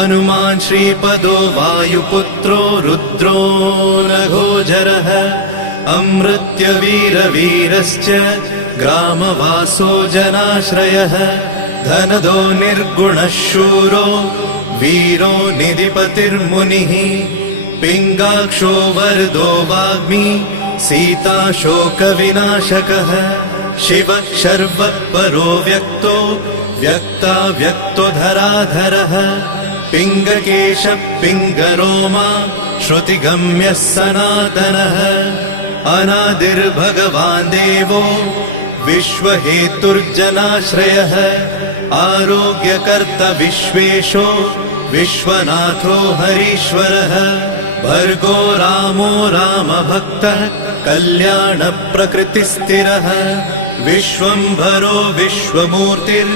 हनुमान् श्रीपदो वायुपुत्रो रुद्रो नघोजरः अमृत्यवीरवीरश्च ग्रामवासो जनाश्रयः धनदो निर्गुणः शूरो वीरो निधिपतिर्मुनिः पिङ्गाक्षो वरदो वाग्मी सीताशोकविनाशकः शिवः शर्वपरो व्यक्तो व्यक्ताव्यक्तो धराधरः पिङ्गकेशः पिङ्गरोमा श्रुतिगम्यः सनातनः अनादिर्भगवान् देवो विश्वहेतुर्जनाश्रयः आरोग्यकर्ता विश्वेशो विश्वनाथो हरीश्वरः भर्गो रामो रामभक्तः कल्याणप्रकृतिस्थिरः विश्वम्भरो विश्वमूर्तिर्